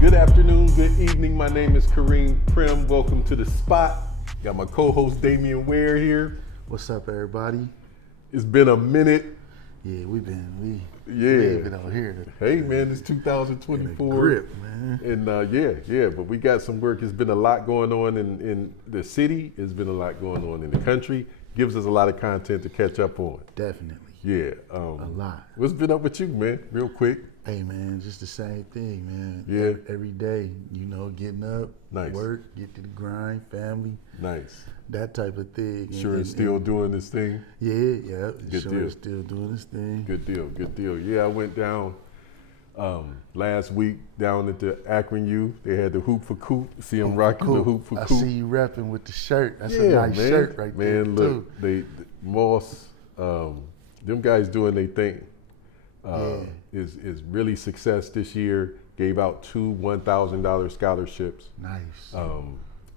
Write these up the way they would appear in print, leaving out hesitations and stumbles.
Good afternoon, good evening. My name is Kariem Dame. Welcome to The Spot. Got my co-host Damian Ware here. What's up, everybody? It's been a minute. Yeah, we've been out here. Hey man, it's 2024. Grip, man. And but we got some work. It's been a lot going on in the city. It's been a lot going on in the country. Gives us a lot of content to catch up on. Definitely. Yeah. A lot. What's been up with you, man? Real quick. Hey, man, just the same thing, man. Yeah. Every day, getting up, Nice. Work, get to the grind, family. Nice. That type of thing. Sure, it's still doing this thing. Yeah. Good sure deal. it's still doing this thing. Good deal. Yeah, I went down last week down at the Akron U. They had the Hoop for Coop. See them rocking the Hoop for I Coop. see you repping with the shirt. That's Yeah, a nice man. shirt right there. Man, look, Moss, them guys doing their thing. Is really success this year. Gave out 2 $1,000 scholarships. Nice.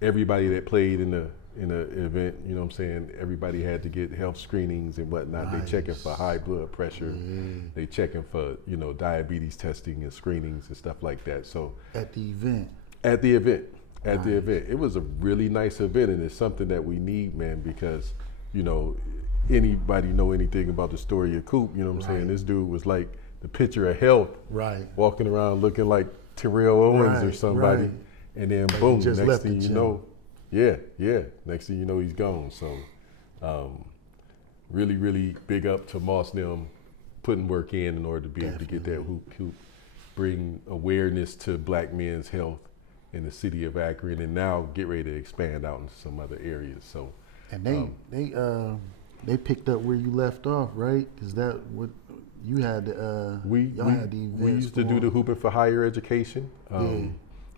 Everybody that played in the event, you know what I'm saying, everybody had to get health screenings and whatnot. Nice. They checking for high blood pressure. Yeah. They checking for, diabetes testing and screenings and stuff like that. So At the event. It was a really nice event, and it's something that we need, man, because, anybody know anything about the story of Coop, you know what I'm saying? This dude was like the picture of health. Right. Walking around looking like Terrell Owens or Right, somebody. right. And then Like boom, he just next left thing the you gym. know, next thing you know, he's gone. So really, really big up to Moss and them putting work in order to be able to get that hoop, bring awareness to black men's health in the city of Akron, and now get ready to expand out into some other areas. So, And they picked up where you left off, right? Because that what you had. we used to do the hooping for higher education.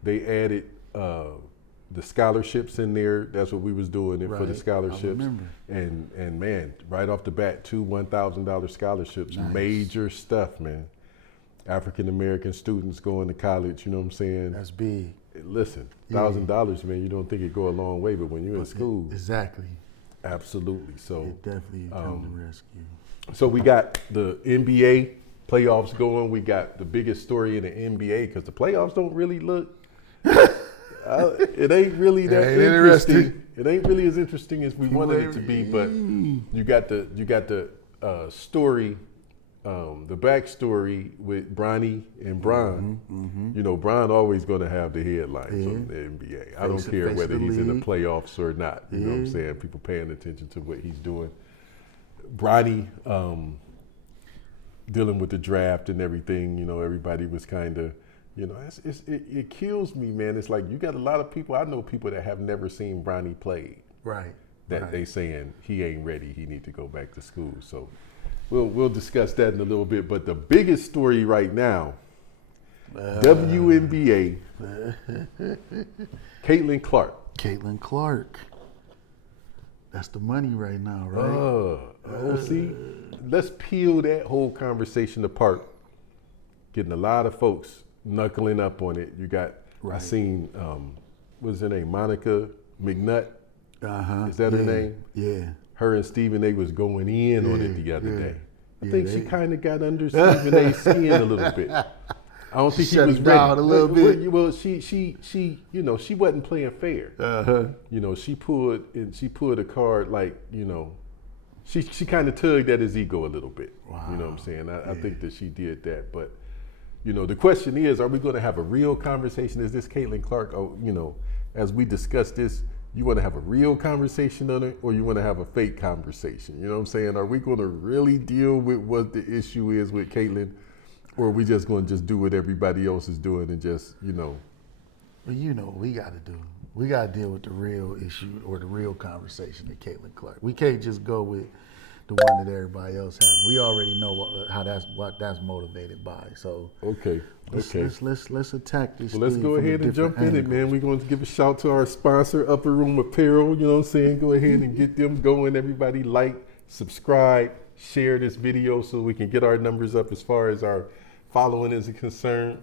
They added the scholarships in there. That's what we was doing for the Right. scholarships. I remember. And man, right off the bat, 2 $1,000 scholarships, Nice. major stuff, man. African American students going to college, you know what I'm saying? That's big. Listen, Yeah. $1,000, man, you don't think it go a long way, but when you're in school, Exactly. absolutely. So It definitely come to rescue. So we got the NBA playoffs going. We got the biggest story in the NBA because the playoffs don't really look. It ain't really that Ain't interesting. interesting. It ain't really as interesting as we wanted it to be. But you got the story, the backstory with Bronny and Bron. Bron always going to have the headlines on the NBA. I don't care whether he's in the playoffs or not. You know what I'm saying? People paying attention to what he's doing. Bronny dealing with the draft and everything, everybody was kind of, it kills me, man. It's like you got a lot of people, I know people that have never seen Bronny play. Right. That they saying he ain't ready, he need to go back to school. So we'll discuss that in a little bit. But the biggest story right now, WNBA, CAITLAN Clark. CAITLAN Clark. That's the money right now, right? See, let's peel that whole conversation apart. Getting a lot of folks knuckling up on it. You got, I seen, what's her name, Monica McNutt? Is that her name? Yeah. Her and Stephen A was going in on it the other day. I think she they- kind of got under Stephen A's skin a little bit. I don't think he shut was him ready. down a little bit. Well, she wasn't playing fair. She pulled a card like, she kind of tugged at his ego a little bit. Wow. You know what I'm saying? I think that she did that. But, the question is, are we going to have a real conversation? Is this CAITLAN Clark? Oh, as we discuss this, you want to have a real conversation on it, or you want to have a fake conversation? You know what I'm saying? Are we going to really deal with what the issue is with CAITLAN? Or are we just going to just do what everybody else is doing and just, Well, what we got to do. We got to deal with the real issue or the real conversation at CAITLAN CLARK. We can't just go with the one that everybody else has. We already know what that's motivated by. So Okay. let's attack this. Well, let's thing go from a ahead and jump different in it, angle. man. We're going to give a shout to our sponsor, Upper Room Apparel. You know what I'm saying? Go ahead and get them going. Everybody like, subscribe, share this video so we can get our numbers up as far as our following is concerned.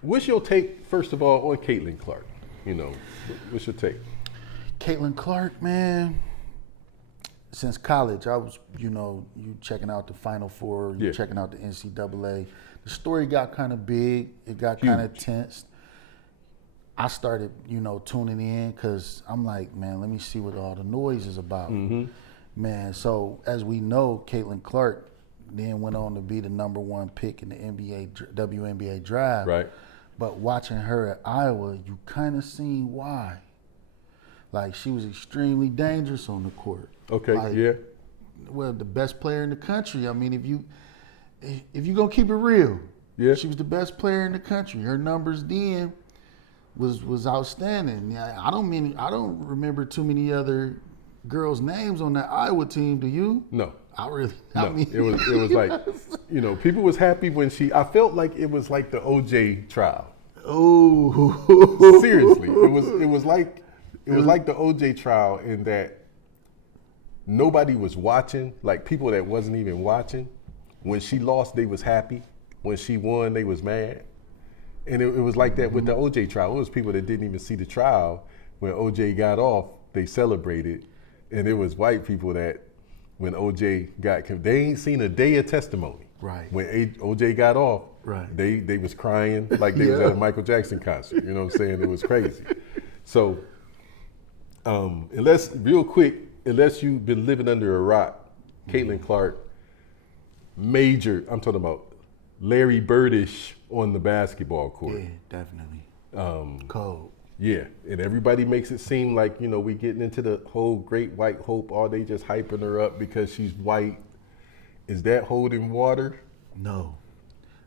What's your take, first of all, on CAITLAN Clark? You know, what's your take? CAITLAN CLARK, man. Since college, I was, you checking out the Final Four, you checking out the NCAA. The story got kind of big. It got kind of tense. I started, tuning in because I'm like, man, let me see what all the noise is about. Man, so as we know, CAITLAN CLARK then went on to be the #1 pick in the WNBA draft. Right. But watching her at Iowa, you kind of seen why. Like, she was extremely dangerous on the court. Okay, Well, the best player in the country. I mean, if you gonna keep it real, she was the best player in the country. Her numbers then was outstanding. I don't remember too many other girls' names on that Iowa team. Do you? No. It was like, people was happy when I felt like it was like the OJ trial. Oh, seriously, it was like the OJ trial in that nobody was watching. Like, people that wasn't even watching. When she lost, they was happy. When she won, they was mad. And it was like that with the OJ trial. It was people that didn't even see the trial. When OJ got off, they celebrated, and it was white people that, when OJ they ain't seen a day of testimony. Right. When OJ got off, they was crying like they was at a Michael Jackson concert. You know what I'm saying? It was crazy. So, unless you've been living under a rock, CAITLAN CLARK, I'm talking about Larry Birdish on the basketball court. Yeah, definitely. Cold. Yeah, and everybody makes it seem like, we getting into the whole great white hope, or they just hyping her up because she's white. Is that holding water? No,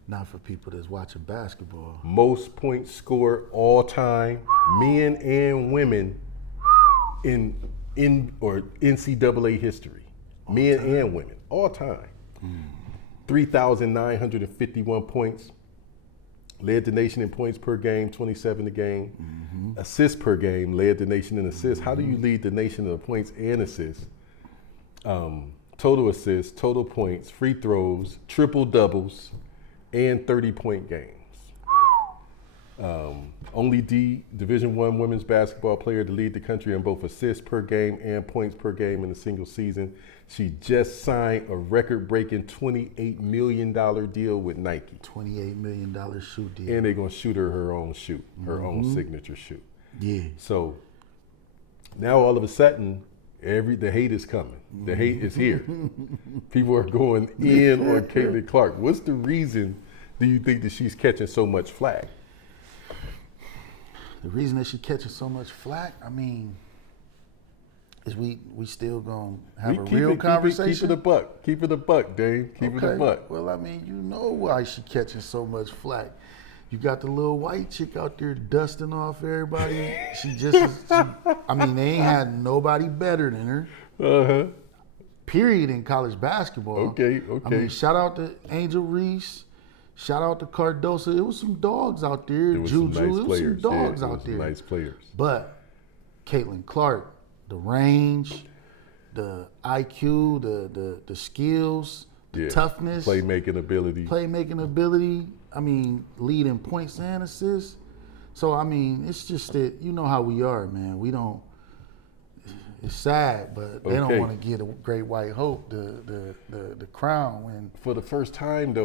not for people that's watching basketball. Most points scored all time, men and women, in NCAA history. Men and women, all time. 3,951 points. Led the nation in points per game, 27 a game. Assists per game, led the nation in assists. How do you lead the nation in points and assists? Total assists, total points, free throws, triple doubles, and 30-point games. Only Division I women's basketball player to lead the country in both assists per game and points per game in a single season. She just signed a record-breaking $28 million deal with Nike. $28 million shoe deal. And they're going to shoot her own shoe, her own signature shoe. Yeah. So now all of a sudden, the hate is coming. The hate is here. People are going in on CAITLAN CLARK. What's the reason do you think that she's catching so much flack? The reason that she catches so much flack, is we still gonna have a real conversation. Keep it a buck, Dave. Keep it a buck. Well, you know why she catching so much flack. You got the little white chick out there dusting off everybody. They ain't had nobody better than her. Period in college basketball. Okay. Shout out to Angel Reese. Shout out to Cardoso. It was some dogs out there. It was Juju. some nice it was players. some dogs Yeah, out there. Nice players. But CAITLAN CLARK, the range, the IQ, the skills, the toughness, playmaking ability. Leading points and assists. So it's just that you know how we are, man. We don't. It's sad, but they don't want to get a great white hope the crown when. For the first time,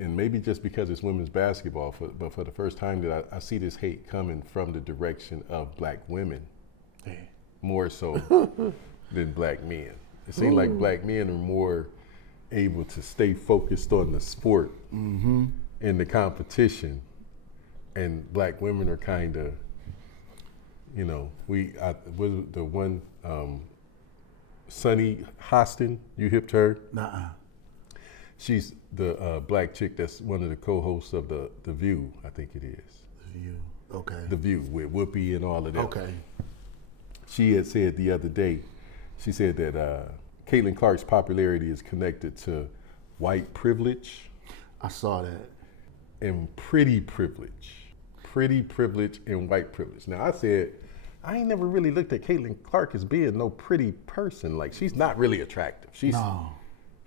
and maybe just because it's women's basketball, but for the first time that I see this hate coming from the direction of black women, more so than black men. It seems like black men are more able to stay focused on the sport and the competition, and black women are kind of, was the one, Sunny Hostin, you hipped her? Nuh-uh. She's the black chick that's one of the co-hosts of the View, I think it is. The View, okay. The View with Whoopi and all of that. Okay. She had said the other day, she said that CAITLAN Clark's popularity is connected to white privilege. I saw that. And pretty privilege. Pretty privilege and white privilege. Now I said, I ain't never really looked at CAITLAN Clark as being no pretty person. Like, she's not really attractive. No.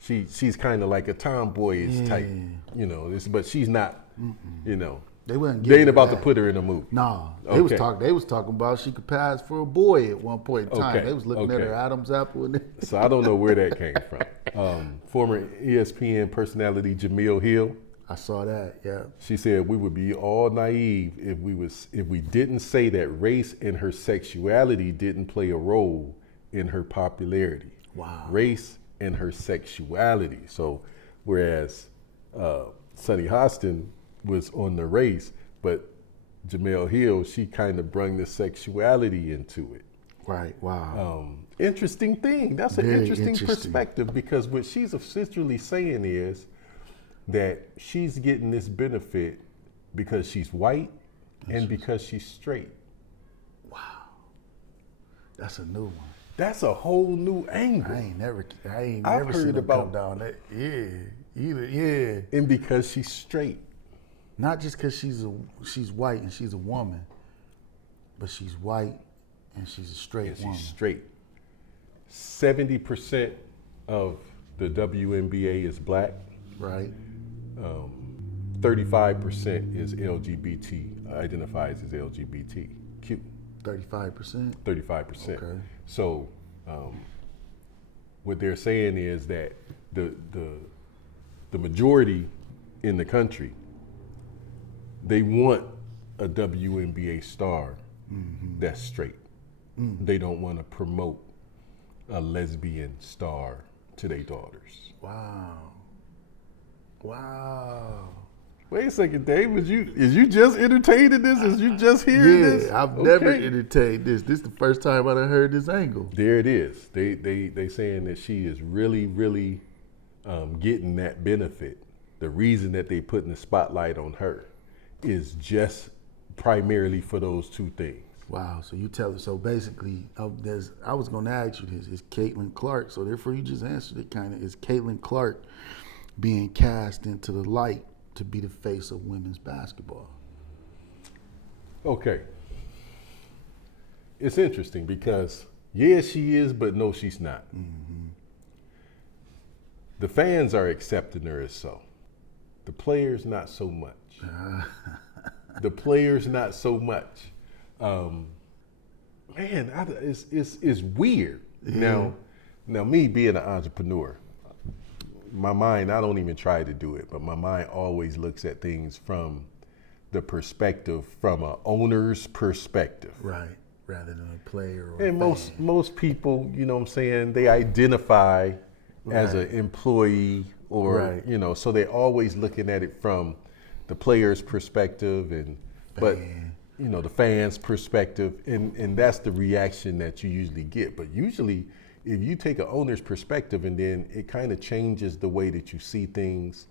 She's kind of like a tomboyish type, but she's not, They wouldn't They ain't her about that. to put her in a movie. No, Okay. They was talking about she could pass for a boy at one point in time. Okay, They was looking at her Adam's apple. And So I don't know where that came from. Former ESPN personality Jemele Hill, I saw that. Yeah. she said we would be all naive if we didn't say that race and her sexuality didn't play a role in her popularity. Wow. Race and her sexuality. So whereas Sunny Hostin was on the race, but Jemele Hill, she kind of brought the sexuality into it. Right. Wow. Interesting thing. That's an Very interesting interesting. perspective, because what she's essentially saying is that she's getting this benefit because she's white and because she's straight. Wow. That's a new one. That's a whole new angle. I ain't never I've seen heard her about come down that. Yeah. Yeah. And because she's straight. Not just because she's white and she's a woman, but she's white and she's a straight And she's woman. straight. 70% of the WNBA is black. Right. 35% is LGBT, identifies as LGBTQ. 35%. 35%. Okay. So what they're saying is that the majority in the country, they want a WNBA star that's straight. They don't want to promote a lesbian star to their daughters. Wow. Wow. Wait a second, Dave. Is you just entertaining this? Is you just hearing this? Yeah, I've never entertained this. This is the first time I done heard this angle. There it is. They saying that she is really, really getting that benefit. The reason that they putting the spotlight on her is just primarily for those two things. Wow. So you tell it. So basically, I was going to ask you this. Is CAITLAN Clark? So therefore, you just answered it. Kind of. Is CAITLAN Clark being cast into the light to be the face of women's basketball? Okay. It's interesting because yeah, she is, but no, she's not. The fans are accepting her as so. The players, not so much. The players, not so much. Man, it's weird. Yeah. Now, me being an entrepreneur, my mind, I don't even try to do it, but my mind always looks at things from the perspective, from an owner's perspective. Right. Rather than a player or And a fan. most people, you know what I'm saying, they identify as an employee or, so they're always looking at it from the player's perspective but the fans' perspective, and that's the reaction that you usually get. But usually if you take an owner's perspective and then it kind of changes the way that you see things.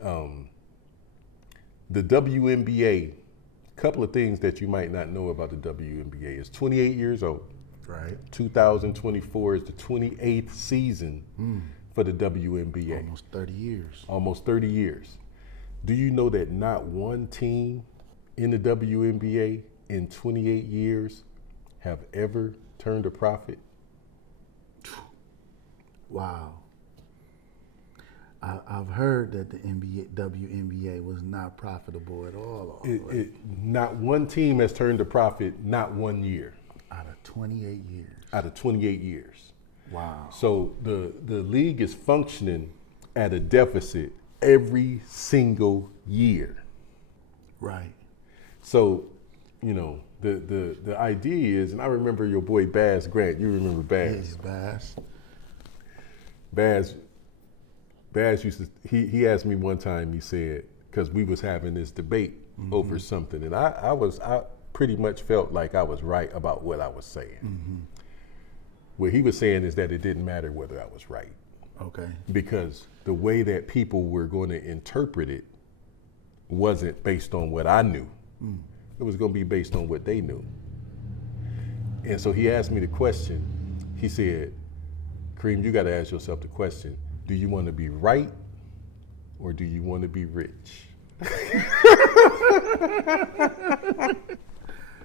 The WNBA, couple of things that you might not know about the WNBA, is 28 years old. Right. 2024 is the 28th season for the WNBA. Almost 30 years. Almost 30 years. Do you know that not one team in the WNBA in 28 years have ever turned a profit? Wow. I've heard that the WNBA was not profitable at all. Not one team has turned a profit, not 1 year. Out of 28 years. Out of 28 years. Wow. So the league is functioning at a deficit every single year. Right. So, the idea is, and I remember your boy Bass Grant. You remember Bass? Yes, Bass. Baz used to, he asked me one time, he said, because we was having this debate over something, and I pretty much felt like I was right about what I was saying. What he was saying is that it didn't matter whether I was right. Okay. Because the way that people were going to interpret it wasn't based on what I knew. It was going to be based on what they knew. And so he asked me the question. He said, Kariem, you got to ask yourself the question, do you want to be right or do you want to be rich?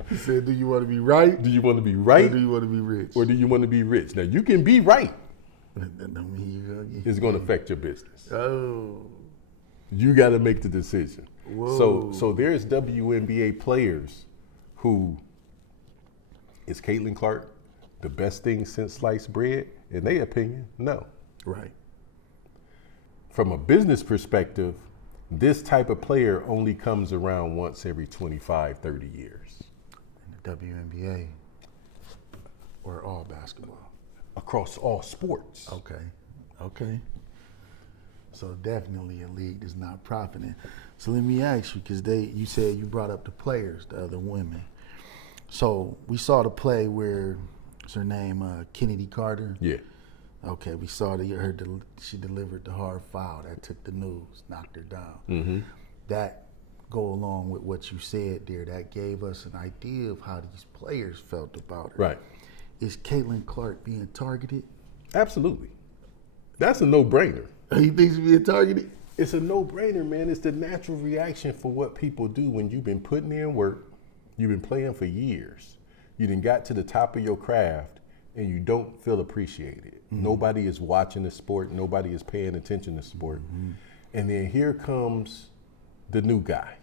He said, do you want to be right? Do you want to be right? Or do you want to be rich? Or do you want to be rich? Now, you can be right. It's going to affect your business. Oh. You got to make the decision. Whoa. So there's WNBA players who, is CAITLAN CLARK the best thing since sliced bread? In their opinion, no. Right. From a business perspective, this type of player only comes around once every 25, 30 years. In the WNBA or all basketball? Across all sports. Okay. So definitely a league that's not profiting. So let me ask you, because you said you brought up the players, the other women. So we saw the play where, what's her name, Kennedy Carter? Yeah. Okay, we saw she delivered the hard foul that took the news, knocked her down. Mm-hmm. That go along with what you said there. That gave us an idea of how these players felt about her. Right. Is CAITLAN CLARK being targeted? Absolutely. That's a no-brainer. He thinks she's being targeted? It's a no-brainer, man. It's the natural reaction for what people do when you've been putting in work, you've been playing for years, you done got to the top of your craft, and you don't feel appreciated. Nobody is watching the sport. Nobody is paying attention to sport. And then here comes the new guy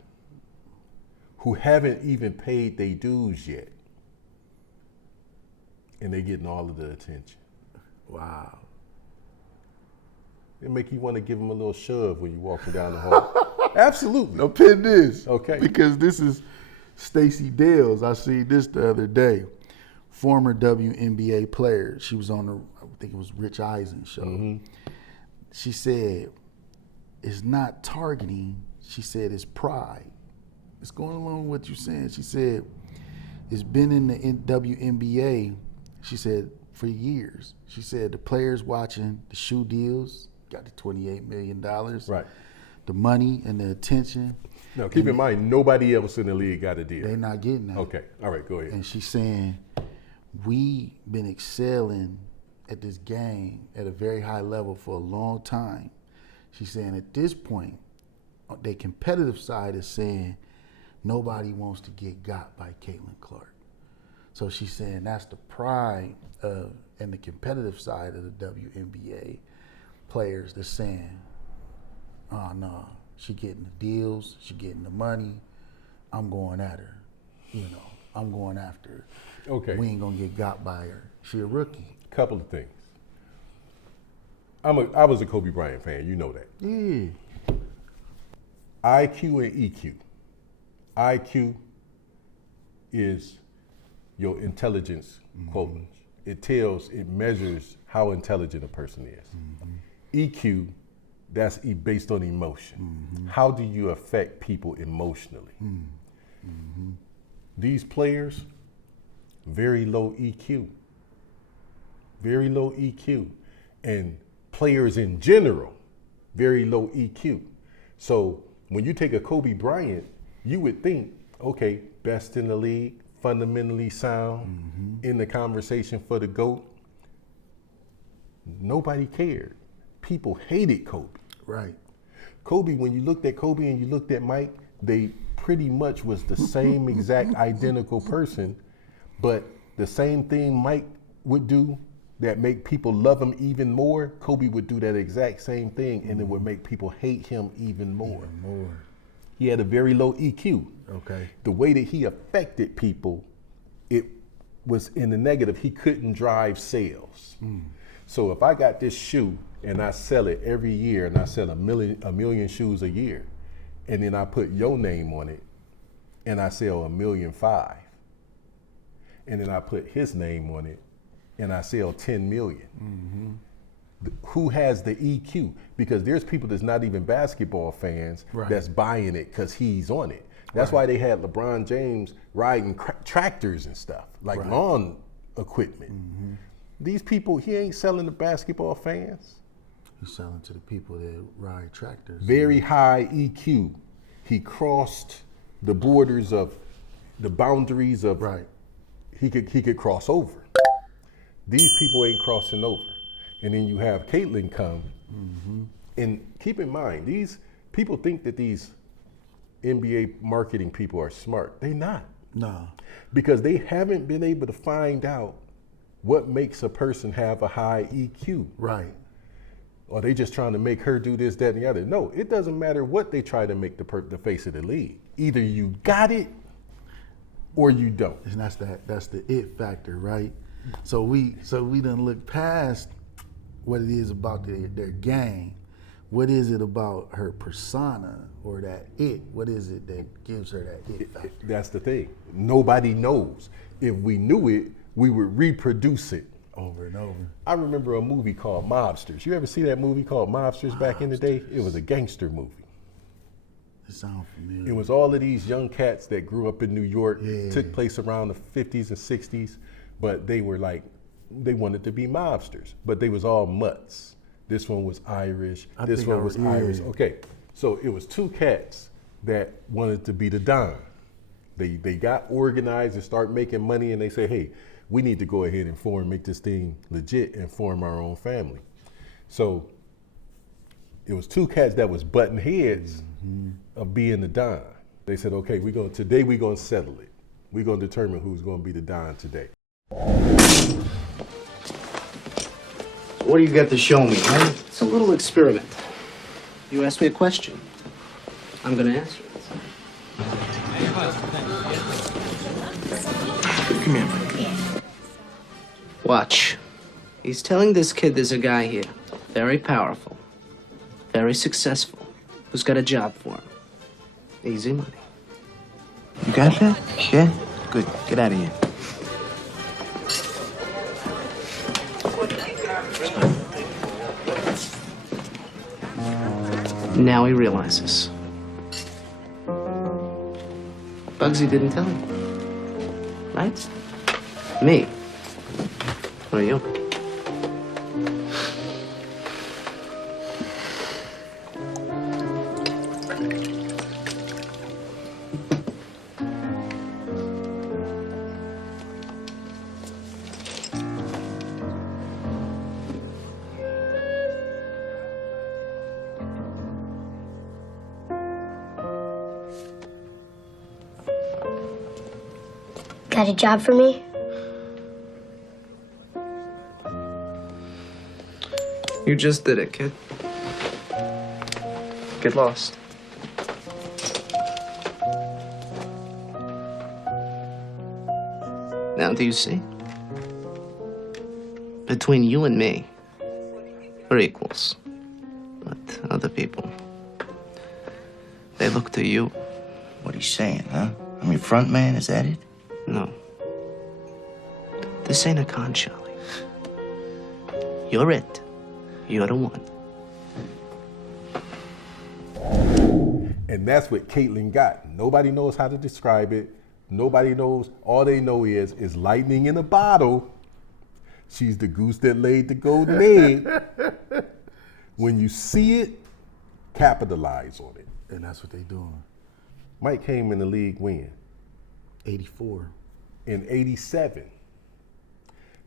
who haven't even paid their dues yet. And they're getting all of the attention. Wow. It make you want to give them a little shove when you're walking down the hall. Absolutely. Now pin this. Okay. Because this is Stacey Dales. I see this the other day. Former WNBA player. She was on I think it was Rich Eisen's show. She said, it's not targeting. She said it's pride. It's going along with what you're saying. She said, it's been in the WNBA, she said, for years. She said the players watching the shoe deals, got the $28 million. Right. The money and the attention. Now, keep in mind, nobody else in the league got a deal. They're not getting that. Okay. All right, go ahead. And she's saying, we been excelling at this game at a very high level for a long time. She's saying at this point, the competitive side is saying nobody wants to get got by CAITLAN CLARK. So she's saying that's the pride of, and the competitive side of the WNBA players that's saying, oh no, she getting the deals, she getting the money, I'm going at her. You know, I'm going after her. Okay. We ain't gonna get got by her. She a rookie. Couple of things. I was a Kobe Bryant fan, you know that. Yeah. IQ and EQ. IQ is your intelligence quotient. It measures how intelligent a person is. EQ, that's based on emotion. How do you affect people emotionally? These players, very low EQ. Very low EQ. And players in general, very low EQ. So when you take a Kobe Bryant, you would think, okay, best in the league, fundamentally sound, in the conversation for the GOAT. Nobody cared. People hated Kobe. Right. Kobe, when you looked at Kobe and you looked at Mike, they pretty much was the same exact identical person, but the same thing Mike would do that make people love him even more, Kobe would do that exact same thing, and it would make people hate him even more. He had a very low EQ. Okay. The way that he affected people, it was in the negative. He couldn't drive sales. So if I got this shoe and I sell it every year, and I sell a million shoes a year, and then I put your name on it, and I sell 1.5 million, and then I put his name on it, and I sell 10 million. who has the EQ? Because there's people that's not even basketball fans that's buying it because he's on it. That's why they had LeBron James riding tractors and stuff, like lawn equipment. These people, he ain't selling to basketball fans. He's selling to the people that ride tractors. Very high EQ. He crossed the borders of the boundaries of he could cross over. These people ain't crossing over. And then you have CAITLAN come. And keep in mind, these people think that these NBA marketing people are smart. They not. No. Because they haven't been able to find out what makes a person have a high EQ. Right. Or they just trying to make her do this, that, and the other. No, it doesn't matter what they try to make the face of the league. Either you got it or you don't. And that's the it factor, right? So we done look past what it is about their game. What is it about her persona or that it? What is it that gives her that it factor? That's the thing. Nobody knows. If we knew it, we would reproduce it. Over and over. I remember a movie called Mobsters. You ever see that movie called Mobsters back in the day? It was a gangster movie. It sounds familiar. It was all of these young cats that grew up in New York, took place around the 50s and 60s, but they were like, they wanted to be mobsters, but they was all mutts. This one was Irish, this one was Irish. Okay, so it was two cats that wanted to be the Don. They got organized and start making money, and they say, hey, we need to go ahead and make this thing legit and form our own family. So it was two cats that was butting heads of being the Don. They said, okay, today we're gonna settle it. We're gonna determine who's gonna be the Don today. What do you got to show me, huh? It's a little experiment. You ask me a question, I'm gonna answer it. Come here. Watch. He's telling this kid there's a guy here, very powerful, very successful, who's got a job for him. Easy money. You got that? Yeah? Good. Get out of here. Now he realizes. Bugsy didn't tell him. Right? Me. What are you? Got a job for me? You just did it, kid. Get lost. Now, do you see? Between you and me, we're equals. But other people, they look to you. What are you saying, huh? I'm your front man, is that it? No. This ain't a con, Charlie. You're it. You're the one. And that's what CAITLAN got. Nobody knows how to describe it. Nobody knows. All they know is lightning in a bottle. She's the goose that laid the golden egg. When you see it, capitalize on it. And that's what they doing. Mike came in the league when? 84. In 87.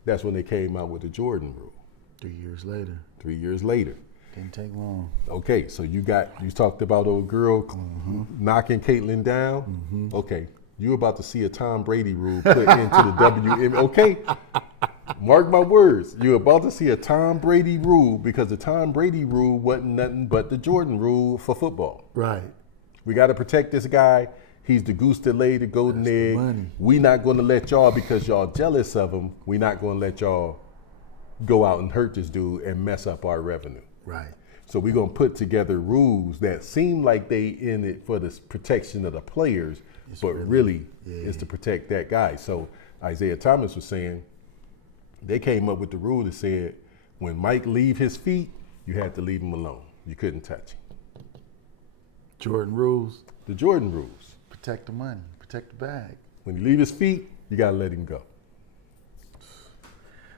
That's when they came out with the Jordan rule. 3 years later. 3 years later. Didn't take long. Okay, so you talked about old girl knocking CAITLAN down. Okay, you about to see a Tom Brady rule put into the WM. Okay, mark my words. You're about to see a Tom Brady rule because the Tom Brady rule wasn't nothing but the Jordan rule for football. Right. We got to protect this guy. He's the goose that laid the golden egg. We not going to let y'all, because y'all jealous of him, we not going to let y'all go out and hurt this dude and mess up our revenue. Right. So we're going to put together rules that seem like they in it for the protection of the players, but really is to protect that guy. So Isaiah Thomas was saying they came up with the rule that said When Mike leave his feet, you had to leave him alone. You couldn't touch him. Jordan rules. The Jordan rules. Protect the money. Protect the bag. When you leave his feet, you gotta let him go.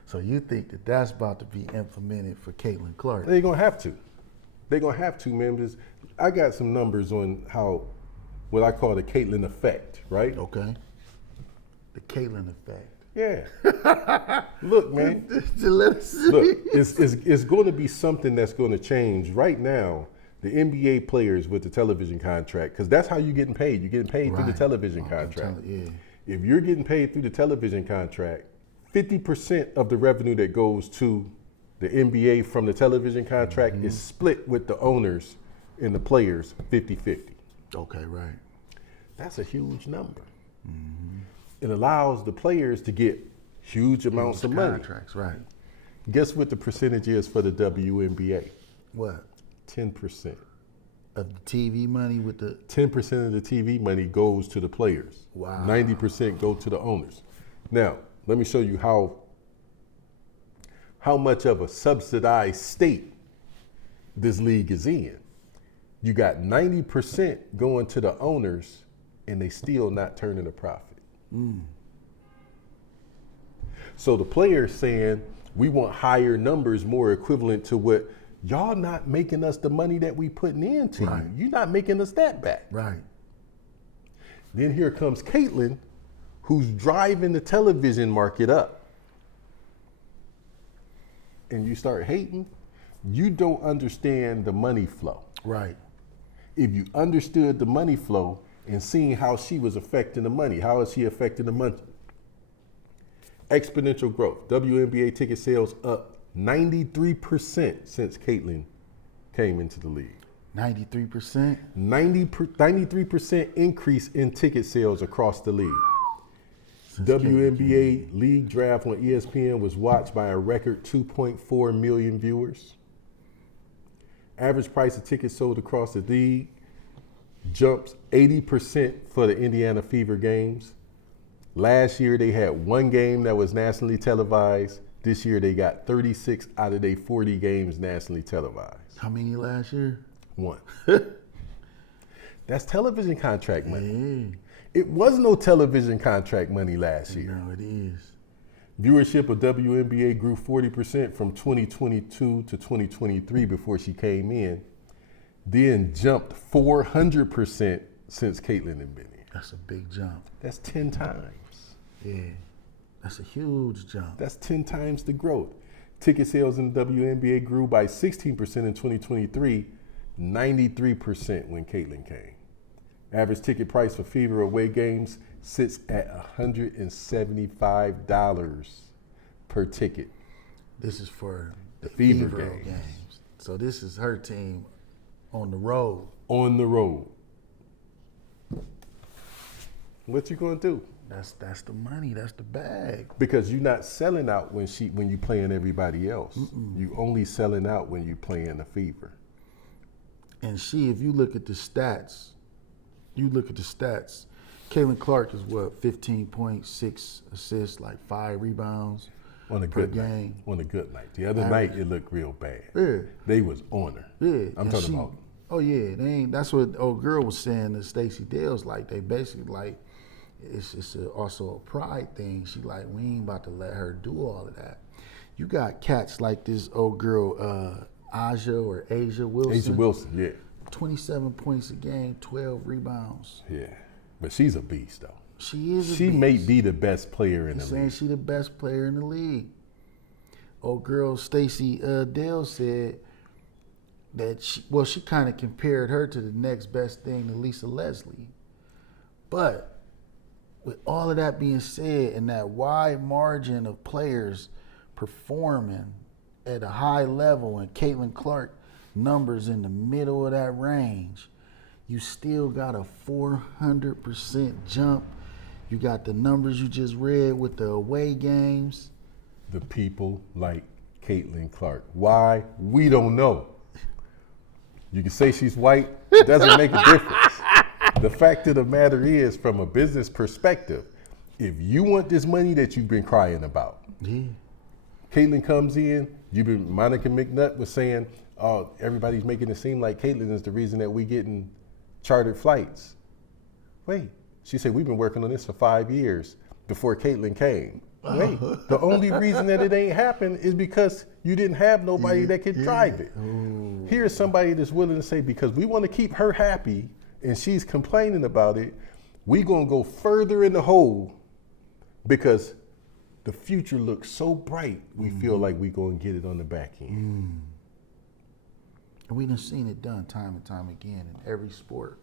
So you think that that's about to be implemented for CAITLAN Clark? They're gonna have to. They're gonna have to, man. Because I got some numbers on what I call the CAITLAN effect, right? Okay. The CAITLAN effect. Yeah. Look, man. Let us see. Look, it's going to be something that's going to change. Right now, the NBA players with the television contract, because that's how you're getting paid. You're getting paid through the television contract. If you're getting paid through the television contract, 50% of the revenue that goes to the NBA from the television contract is split with the owners and the players 50-50. Okay, right. That's a huge number. It allows the players to get huge amounts of money. Contracts, right. Guess what the percentage is for the WNBA? What? 10%. Of the TV money with the 10% of the TV money goes to the players. Wow. 90% go to the owners. Now, let me show you how much of a subsidized state this league is in. You got 90% going to the owners, and they still not turning a profit. So the players saying, we want higher numbers, more equivalent to what y'all not making us the money that we putting into you. You're not making us that back. right. Then here comes CAITLAN, who's driving the television market up. And you start hating, you don't understand the money flow. Right. If you understood the money flow and seeing how she was affecting the money, how is she affecting the money? Exponential growth. WNBA ticket sales up 93% since CAITLAN came into the league. 93%? 93% increase in ticket sales across the league. WNBA league draft on ESPN was watched by a record 2.4 million viewers. Average price of tickets sold across the league jumps 80% for the Indiana Fever games. Last year they had one game that was nationally televised. This year they got 36 out of their 40 games nationally televised. How many last year? One. That's television contract money. Yeah. It was no television contract money last year. No, it is. Viewership of WNBA grew 40% from 2022 to 2023 before she came in, then jumped 400% since CAITLAN had been here. That's a big jump. That's 10 times. Yeah. That's a huge jump. That's 10 times the growth. Ticket sales in the WNBA grew by 16% in 2023, 93% when CAITLAN came. Average ticket price for Fever away games sits at $175 per ticket. This is for The Fever games. So this is her team on the road. On the road. What you gonna do? That's the money. That's the bag. Because you're not selling out when you playing everybody else. You only selling out when you playing the Fever. And if you look at the stats, CAITLAN Clark is what, 15.6 assists, like 5 rebounds On a per good game. night. On a good night. The other night it looked real bad. Yeah. They was on her. Yeah. I'm and talking about. Oh yeah, that's what old girl was saying to Stacey Dale's, like they basically like it's also a pride thing. She like, we ain't about to let her do all of that. You got cats like this old girl, Asia Wilson. Asia Wilson, yeah. 27 points a game, 12 rebounds. Yeah. But she's a beast though. She is a She beast. may be the best player in the Saying league. she the best player in the league. Old girl Stacey Dale said that she kind of compared her to the next best thing to Lisa Leslie. But with all of that being said and that wide margin of players performing at a high level and CAITLAN Clark numbers in the middle of that range, you still got a 400% jump. You got the numbers you just read with the away games. The people like CAITLAN Clark. Why? We don't know. You can say she's white, it doesn't make a difference. The fact of the matter is, from a business perspective, if you want this money that you've been crying about, Caitlyn comes in, Monica McNutt was saying, oh, everybody's making it seem like Caitlyn is the reason that we getting chartered flights. Wait, she said, we've been working on this for 5 years before Caitlyn came. Wait, the only reason that it ain't happened is because you didn't have nobody that could drive it. Ooh. Here's somebody that's willing to say, because we want to keep her happy and she's complaining about it, we gonna go further in the hole because the future looks so bright, we feel like we gonna get it on the back end. And we done seen it done time and time again in every sport.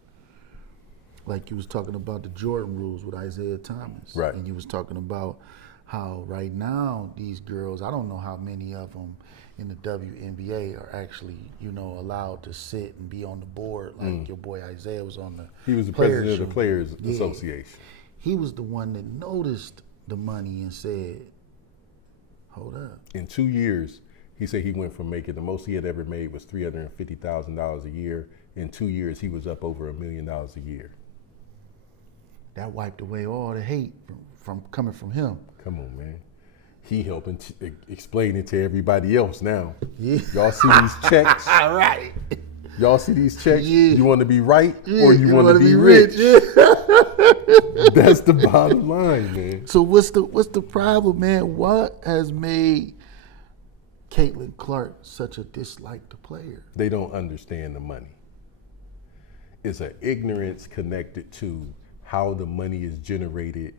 Like you was talking about the Jordan rules with Isaiah Thomas. Right. And you was talking about how right now these girls, I don't know how many of them in the WNBA are actually, allowed to sit and be on the board. Like your boy Isaiah was on the He was the president of the Players Association. He was the one that noticed the money and said, hold up. In 2 years, he said he went from making the most he had ever made was $350,000 a year. In 2 years, he was up over $1 million a year. That wiped away all the hate from coming from him. Come on, man. He helping explain it to everybody else now. Yeah. Y'all see these checks? Right. Y'all see these checks? Yeah. You want to be right or you want to be rich? Yeah. That's the bottom line, man. So what's the problem, man? What has made CAITLAN CLARK such a disliked player? They don't understand the money. It's an ignorance connected to how the money is generated,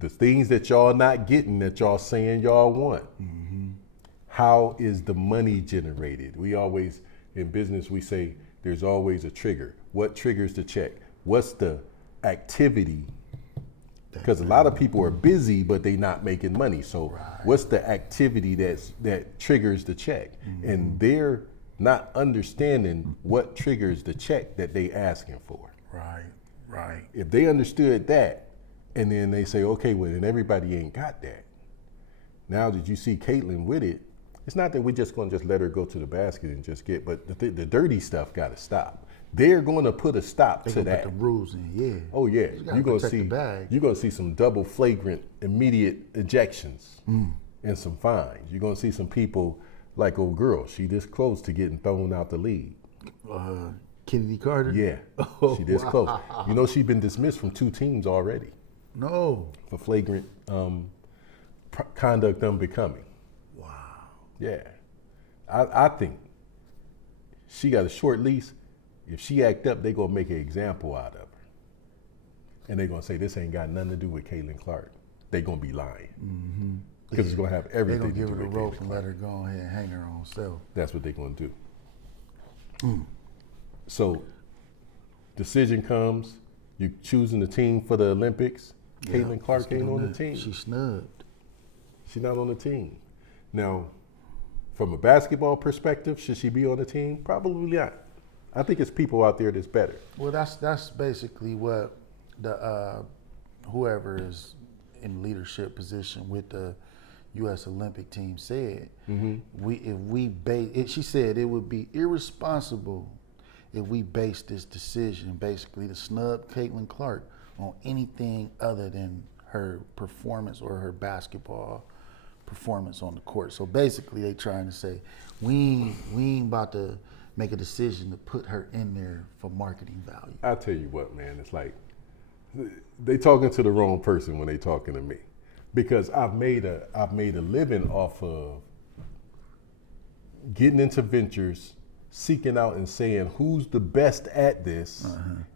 the things that y'all not getting that y'all saying y'all want. How is the money generated? We always, in business, we say there's always a trigger. What triggers the check? What's the activity? Because a lot of people are busy, but they not making money. So what's the activity that triggers the check? And they're not understanding what triggers the check that they asking for. Right. If they understood that, and then they say, okay, well, then everybody ain't got that. Now that you see Caitlyn with it, it's not that we're just going to just let her go to the basket and just get, but the dirty stuff got to stop. They're going to put a stop to that. Put the rules in, yeah. Oh yeah, you're going to see some double flagrant immediate ejections and some fines. You're going to see some people like old girl. She this close to getting thrown out the league. Kennedy Carter? Yeah, she this close. You know she's been dismissed from 2 teams already. No. For flagrant conduct unbecoming. Wow. Yeah. I think she got a short lease. If she act up, they gonna make an example out of her. And they gonna say this ain't got nothing to do with CAITLAN CLARK. They gonna be lying. Because it's gonna have everything to do with They gonna give her the rope CAITLAN and CLARK. let her go ahead and hang her own self. That's what they gonna do. So, decision comes, you choosing the team for the Olympics. CAITLAN CLARK ain't on the team. She's snubbed. She's not on the team. Now, from a basketball perspective, should she be on the team? Probably not. I think it's people out there that's better. Well, that's basically what the whoever is in leadership position with the U.S. Olympic team said. She said it would be irresponsible if we base this decision basically to snub CAITLAN CLARK on anything other than her performance or her basketball performance on the court. So basically they trying to say, we ain't about to make a decision to put her in there for marketing value. I tell you what, man, it's like they talking to the wrong person when they talking to me. Because I've made a living off of getting into ventures, seeking out and saying who's the best at this,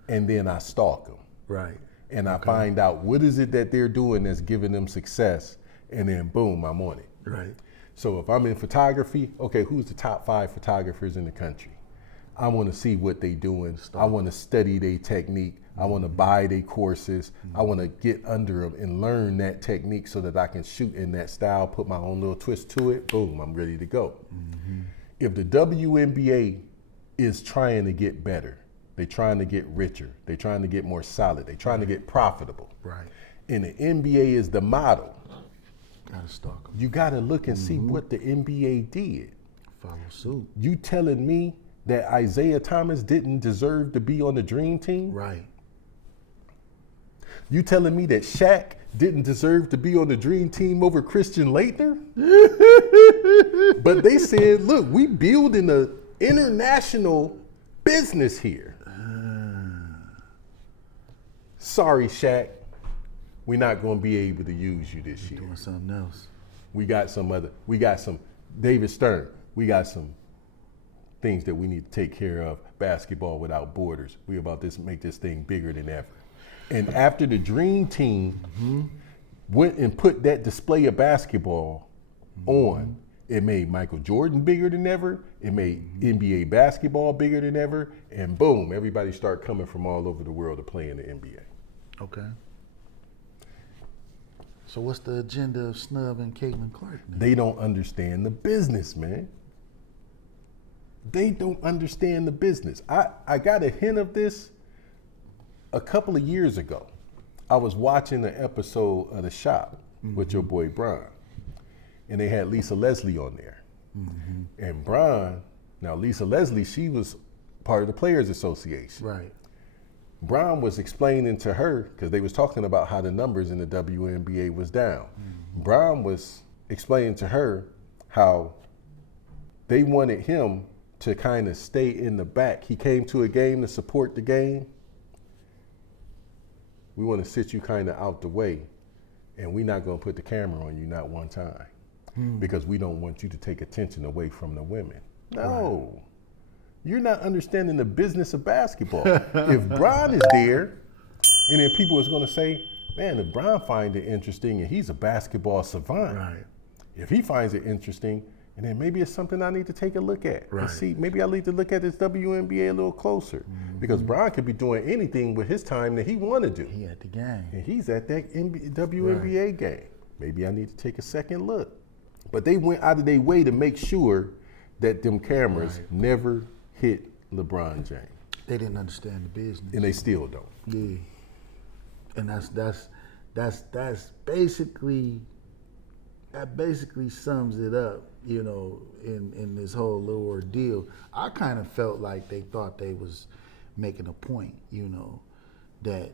and then I stalk them. Right. And I find out what is it that they're doing that's giving them success, and then boom, I'm on it. Right. So if I'm in photography, okay, who's the top 5 photographers in the country? I want to see what they doing. I want to study their technique. I want to buy their courses. I want to get under them and learn that technique so that I can shoot in that style, put my own little twist to it. Boom, I'm ready to go. If the WNBA is trying to get better, they're trying to get richer, they're trying to get more solid, they're trying to get profitable. Right. And the NBA is the model. Gotta stalk them. You got to look and see what the NBA did. Follow suit. You telling me that Isaiah Thomas didn't deserve to be on the Dream Team? Right. You telling me that Shaq didn't deserve to be on the dream team over Christian Laettner? But they said, look, we building an international business here. Sorry, Shaq. We're not going to be able to use you this year. Doing something else. We got some David Stern. We got some things that we need to take care of. Basketball without borders. We about to make this thing bigger than ever. And after the dream team went and put that display of basketball on, it made Michael Jordan bigger than ever. It made NBA basketball bigger than ever. And boom, everybody started coming from all over the world to play in the NBA. Okay. So what's the agenda of Snub and CAITLAN Clark? Man? They don't understand the business, man. They don't understand the business. I got a hint of this a couple of years ago. I was watching an episode of The Shop with your boy Bron, and they had Lisa Leslie on there. And Bron, now Lisa Leslie, she was part of the Players Association. Right. Bron was explaining to her, because they was talking about how the numbers in the WNBA was down. Bron was explaining to her how they wanted him to kind of stay in the back. He came to a game to support the game. We want to sit you kind of out the way, and we're not going to put the camera on you not one time because we don't want you to take attention away from the women. No. Right. You're not understanding the business of basketball. If Bron is there, and then people is going to say, man, if Bron finds it interesting and he's a basketball savant, right. If he finds it interesting, and then maybe it's something I need to take a look at. Right. And see, maybe I need to look at this WNBA a little closer. Because Bron could be doing anything with his time that he want to do. He at the game. And he's at that WNBA game. Maybe I need to take a second look. But they went out of their way to make sure that them cameras never hit LeBron James. They didn't understand the business. And they still don't. Yeah. And that's basically, that basically sums it up, you know, in this whole little ordeal. I kind of felt like they thought they was making a point, you know, that,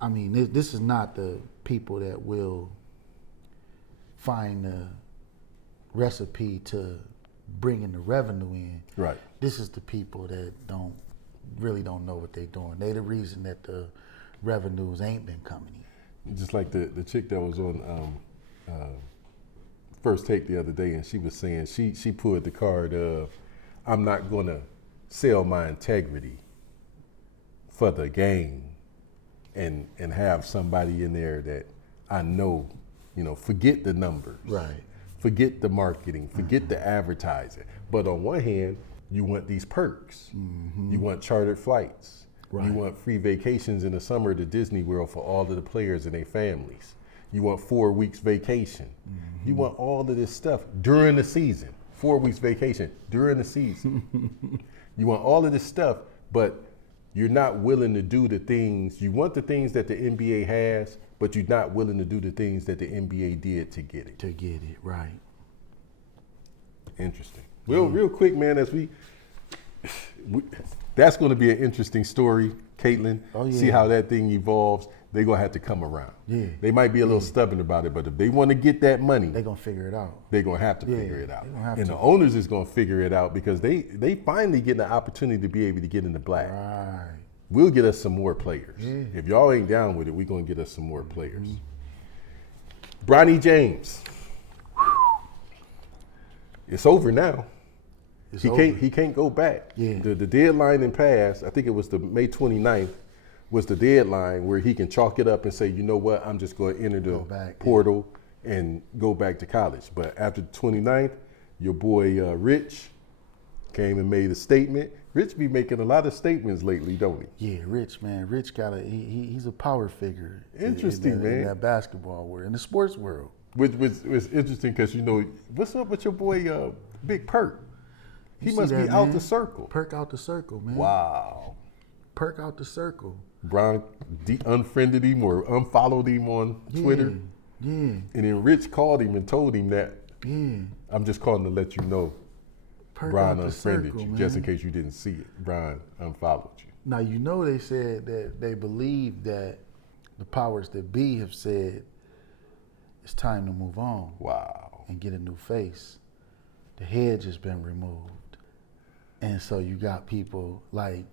I mean, this is not the people that will find the recipe to bringing the revenue in. Right. This is the people that really don't know what they're doing. They the reason that the revenues ain't been coming in. Just like the chick that was on First Take the other day, and she was saying she pulled the card of, I'm not gonna sell my integrity for the game and have somebody in there that I know, you know, forget the numbers. Right. Forget the marketing, forget the advertising. But on one hand, you want these perks. You want chartered flights. Right. You want free vacations in the summer to Disney World for all of the players and their families. You want 4 weeks vacation. You want all of this stuff during the season. 4 weeks vacation during the season. You want all of this stuff, but you're not willing to do the things. You want the things that the NBA has, but you're not willing to do the things that the NBA did to get it. To get it, right. Interesting. Well, real quick, man, as we that's going to be an interesting story, CAITLAN. Oh, yeah. See how that thing evolves. They're going to have to come around. Yeah. They might be a little stubborn about it, but if they want to get that money, They're going to figure it out. they're going to have to figure it out. They gonna have And to. the owners is going to figure it out because they finally get an opportunity to be able to get in the black. Right. We'll get us some more players. Yeah. If y'all ain't down with it, we're going to get us some more players. Bronny James. It's over now. He can't go back. Yeah. The deadline in past, I think it was the May 29th, was the deadline where he can chalk it up and say, you know what, I'm just going to enter the portal and go back to college. But after the 29th, your boy Rich came and made a statement. Rich be making a lot of statements lately, don't he? Yeah, Rich, man. Rich he's a power figure. Interesting, in man. that basketball world, in the sports world. Which was interesting because, you know, what's up with your boy Big Perk? He You must see be that, out man? the circle. Perk out the circle, man. Wow. Perk out the circle. Bron unfriended him or unfollowed him on Twitter. Yeah. And then Rich called him and told him that, Yeah. I'm just calling to let you know Perk Bron out the unfriended circle, you, man. just in case you didn't see it. Bron unfollowed you. Now, you know, they said that they believe that the powers that be have said it's time to move on. Wow. And get a new face. The hedge has been removed. And so you got people like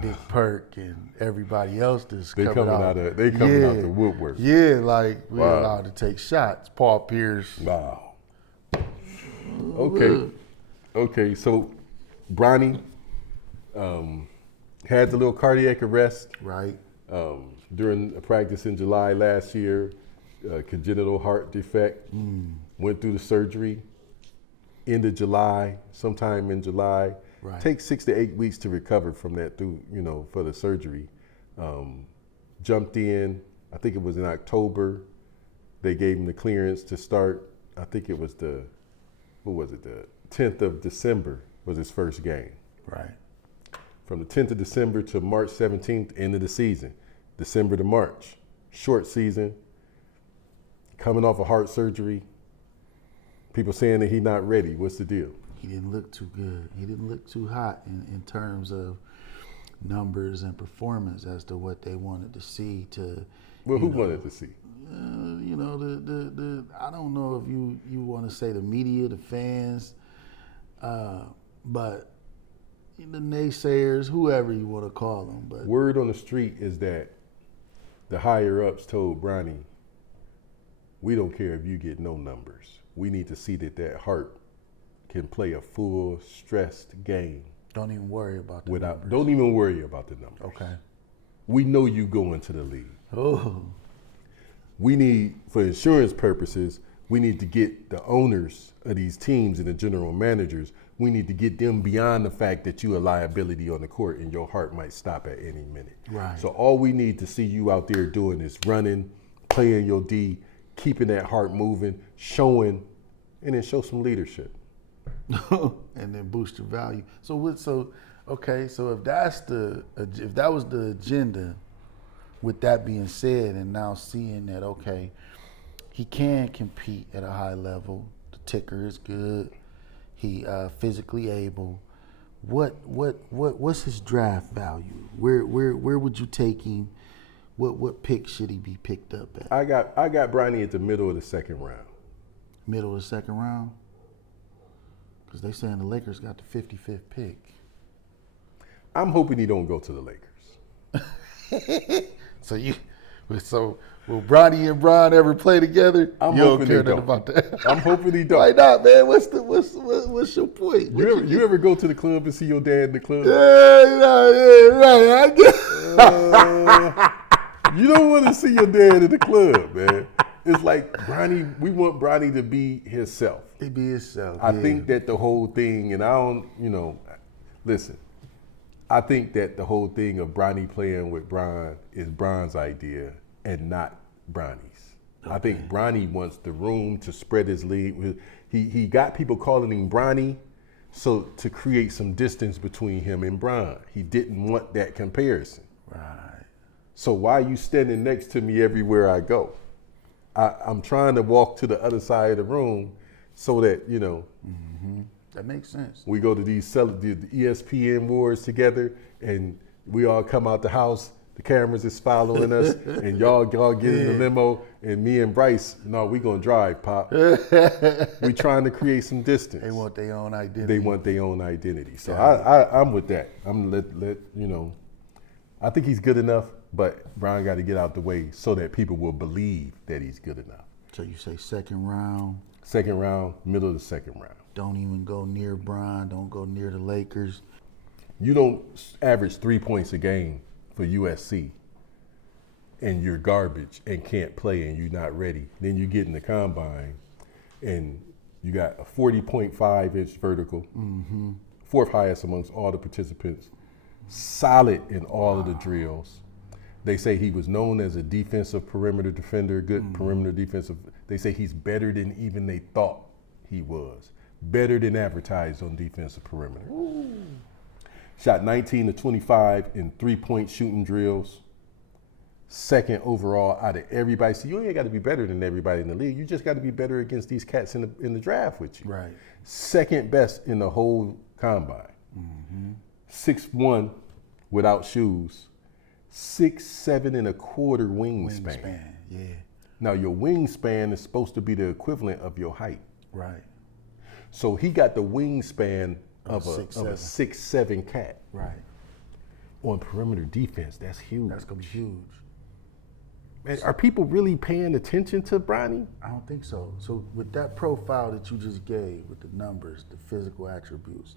Big Perk and everybody else that's coming out out the woodwork. Yeah, like we're allowed to take shots. Paul Pierce. Wow. Okay, so Bronny had the little cardiac arrest. Right. During a practice in July last year, congenital heart defect, went through the surgery, end of July, sometime in July. Right. Takes 6 to 8 weeks to recover from that through, for the surgery. Jumped in, I think it was in October. They gave him the clearance to start. I think it was the 10th of December was his first game. Right. From the 10th of December to March 17th, end of the season. December to March, short season. Coming off of heart surgery. People saying that he's not ready. What's the deal? He didn't look too good. He didn't look too hot in terms of numbers and performance as to what they wanted to see. Who wanted to see? I don't know if you want to say the media, the fans, but the naysayers, whoever you want to call them. But word on the street is that the higher ups told Bronny, we don't care if you get no numbers. We need to see that heart can play a full stressed game. Don't even worry about the numbers. Don't even worry about the numbers. Okay. We know you going to the league. Oh. We need, for insurance purposes, we need to get the owners of these teams and the general managers, we need to get them beyond the fact that you're a liability on the court and your heart might stop at any minute. Right. So all we need to see you out there doing is running, playing your D, keeping that heart moving, showing, and then show some leadership. And then boost your value. So if that was the agenda, with that being said, and now seeing that, okay, he can compete at a high level. The ticker is good. He physically able. What's his draft value? Where would you take him? What pick should he be picked up at? I got Bronny at the middle of the second round. Middle of the second round? Because they saying the Lakers got the 55th pick. I'm hoping he don't go to the Lakers. So will Bronny and Bron ever play together? I'm you hoping don't care they nothing about that. I'm hoping he don't. Why not, man? What's your point? You ever go to the club and see your dad in the club? Right. I guess. You don't want to see your dad in the club, man. It's like Bronny, we want Bronny to be himself. He be himself. I think that the whole thing, and I don't, listen, I think that the whole thing of Bronny playing with Bron is Bron's idea and not Bronny's. Okay. I think Bronny wants the room to spread his lead. He got people calling him Bronny, so to create some distance between him and Bron. He didn't want that comparison. Right. So why are you standing next to me everywhere I go? I'm trying to walk to the other side of the room so that, Mm-hmm. That makes sense. We go to the ESPN wars together, and we all come out the house. The cameras is following us, and y'all get in the limo, and me and Bryce, no, we gonna drive, Pop. We trying to create some distance. They want their own identity. They want their own identity. So I'm with that. I'm let I think he's good enough, but Brian got to get out the way so that people will believe that he's good enough. So you say second round? Second round, middle of the second round. Don't even go near Bron. Don't go near the Lakers. You don't average 3 points a game for USC and you're garbage and can't play and you're not ready. Then you get in the combine and you got a 40.5-inch vertical, fourth highest amongst all the participants, solid in all of the drills. They say he was known as a defensive perimeter defender, good perimeter defensive. They say he's better than even they thought he was. Better than advertised on defensive perimeter. Ooh. Shot 19 to 25 in 3-point shooting drills. Second overall out of everybody. So you ain't got to be better than everybody in the league. You just got to be better against these cats in the draft with you. Right. Second best in the whole combine. 6'1" without shoes. 6'7" and a quarter wingspan. Wingspan, yeah. Now your wingspan is supposed to be the equivalent of your height. Right. So he got the wingspan of a 6'7" cat. Right. On perimeter defense, that's huge. That's gonna be huge. Man, are people really paying attention to Bronny? I don't think so. So with that profile that you just gave, with the numbers, the physical attributes,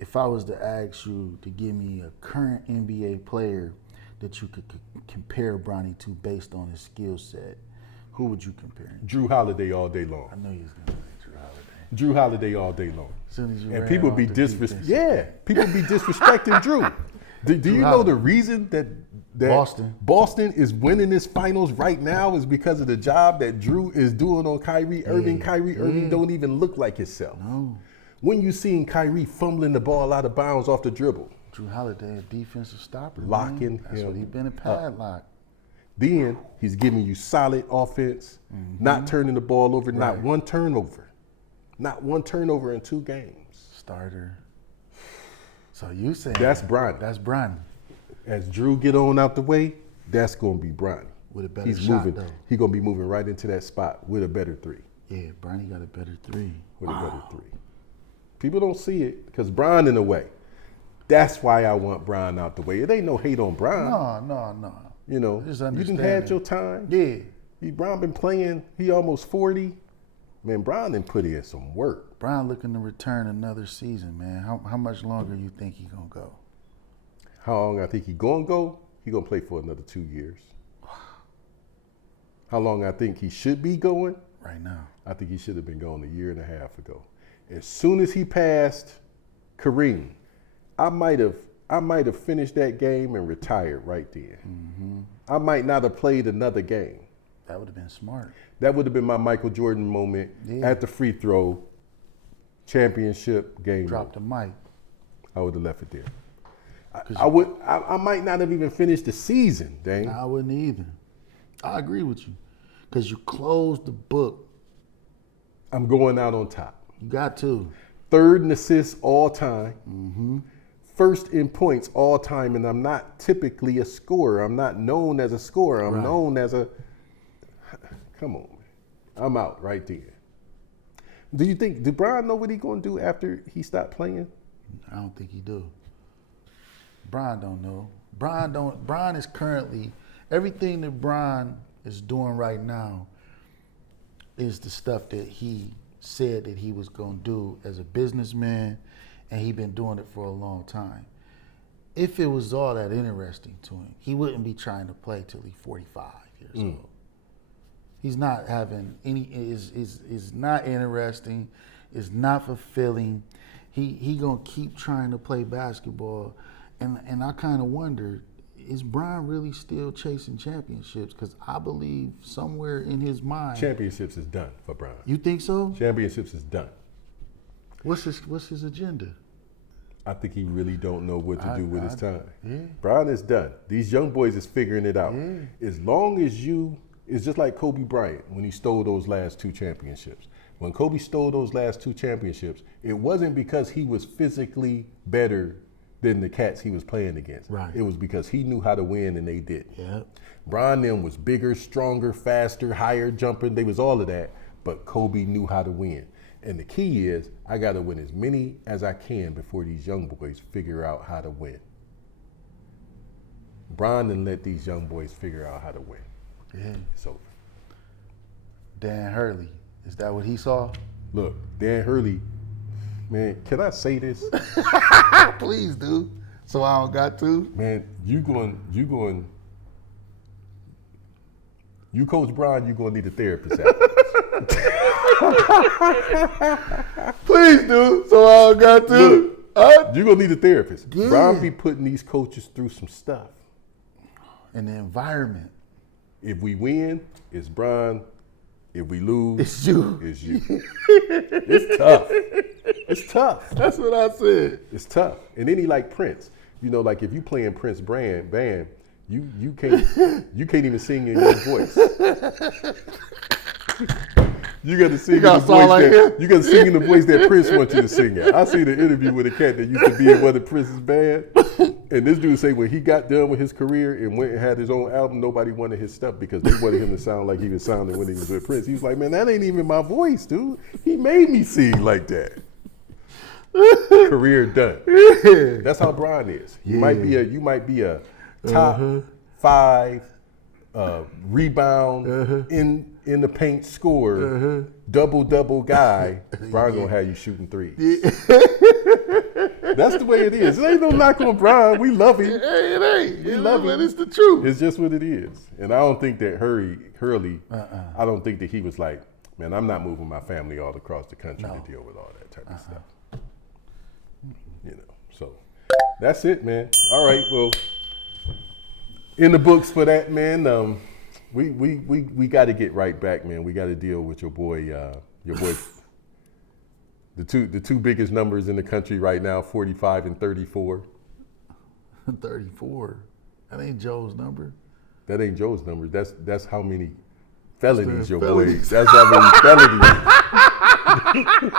if I was to ask you to give me a current NBA player that you could compare Bronny to based on his skill set, who would you compare him to? Drew Holiday all day long. I know you was gonna say Drew Holiday. Drew Holiday all day long. As soon as you And ran people off be the defense. people be disrespecting Drew. Do you know Holiday. the reason that Boston is winning this finals right now is because of the job that Drew is doing on Kyrie Irving. Kyrie Irving don't even look like himself. No. When you seen Kyrie fumbling the ball out of bounds off the dribble, Drew Holiday, a defensive stopper. Locking That's him what he been a padlock. then he's giving you solid offense, not turning the ball over, not one turnover. Not one turnover in 2 games. Starter. So you saying That's Bronny. That's Bronny. As Drew get on out the way, that's going to be Bronny. With a better He's shot, moving. though. He's going to be moving right into that spot with a better 3. Yeah, Bronny got a better 3. With a better 3. People don't see it because Bron in the way. That's why I want Bron out the way. It ain't no hate on Bron. No. You know, Just you done understand had it. your time. Yeah. Bron been playing. He almost 40. Man, Bron done put in some work. Bron looking to return another season, man. How much longer you think he gonna go? How long I think he gonna go? He gonna play for another 2 years. How long I think he should be going? Right now. I think he should have been gone 1.5 years ago. As soon as he passed Kariem, I might have finished that game and retired right then. I might not have played another game. That would have been smart. That would have been my Michael Jordan moment at the free throw, championship game. Drop the mic. I would have left it there. I might not have even finished the season, dang. I wouldn't either. I agree with you. Because you closed the book. I'm going out on top. You got to. 3rd in assists all time. 1st in points all time, and I'm not typically a scorer. I'm not known as a scorer. I'm known as a. Come on, man. I'm out right there. Did Bron know what he gonna do after he stopped playing? I don't think he do. Bron don't know. Bron is currently, everything that Bron is doing right now is the stuff that he said that he was gonna do as a businessman, and he been doing it for a long time. If it was all that interesting to him, he wouldn't be trying to play till he's 45 years old. He's not having any, is not interesting, is not fulfilling. He gonna keep trying to play basketball, and I kind of wonder, is Bron really still chasing championships? Because I believe somewhere in his mind, Championships is done for Bron. You think so? Championships is done. What's his agenda? I think he really don't know what to do with his time. Yeah. Bron is done. These young boys is figuring it out. Yeah. As long as it's just like Kobe Bryant when he stole those last 2 championships. When Kobe stole those last 2 championships, it wasn't because he was physically better than the cats he was playing against. Right. It was because he knew how to win and they didn't. Yep. Bron them was bigger, stronger, faster, higher jumping. They was all of that, but Kobe knew how to win. And the key is, I got to win as many as I can before these young boys figure out how to win. Bron done let these young boys figure out how to win. Yeah. It's over. Dan Hurley, is that what he saw? Look, Dan Hurley, man, can I say this? Please do. So I don't got to. Man, you Coach Bron, you gonna need a therapist after. Please do. So I don't got to. Look, you gonna need a therapist. Yeah. Bron be putting these coaches through some stuff. And the environment. If we win, it's Bron. If we lose, It's you. It's you. It's tough. It's tough. That's what I said. It's tough. And then he like Prince. You know, like if you playing Prince band, you can't even sing in your voice. You got to sing in the voice you got to sing in the voice that Prince wants you to sing at. I seen an interview with a cat that used to be in one of Prince's band, And this dude say when he got done with his career and went and had his own album, nobody wanted his stuff because they wanted him to sound like he was sounding when he was with Prince. He was like, man, that ain't even my voice, dude. He made me sing like that. Career done. That's how Bron is. You might be a top 5 rebound in the paint scorer, double guy. Bron gonna have you shooting threes. That's the way it is. It ain't no knock on Bron. We love him. It ain't. We love him. It's the truth. It's just what it is. And I don't think that Hurley, I don't think that he was like, man, I'm not moving my family all across the country to deal with all that type of stuff. You know, so that's it, man. All right, well, in the books for that, man. We got to get right back, man. We got to deal with your boy. The two biggest numbers in the country right now, 45 and 34. 34. That ain't Joe's number. That ain't Joe's number. That's how many felonies your felonies. boy. That's how many felonies.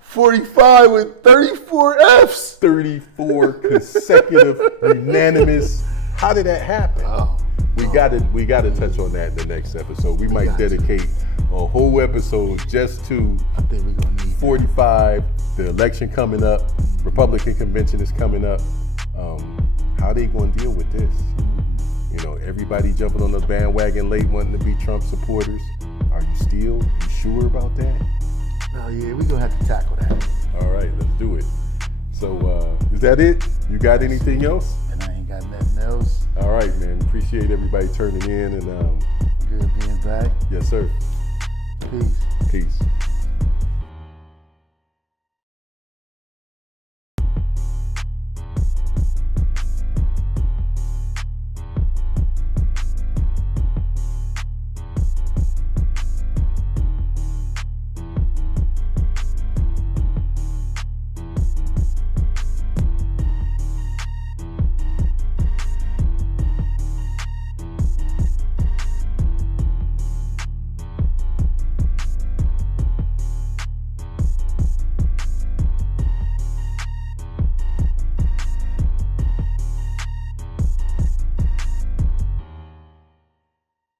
45 with 34 Fs. 34 consecutive unanimous. How did that happen? We gotta touch on that in the next episode. We might dedicate a whole episode just to I think we're gonna need 45. The election coming up. Republican convention is coming up. How they gonna deal with this? You know, everybody jumping on the bandwagon late, wanting to be Trump supporters. Are you sure about that? Oh yeah, we're gonna have to tackle that. All right, let's do it. So is that it? You got anything else? And I ain't got nothing else. All right, man. Appreciate everybody turning in and Good being back. yes, sir. Peace. Peace.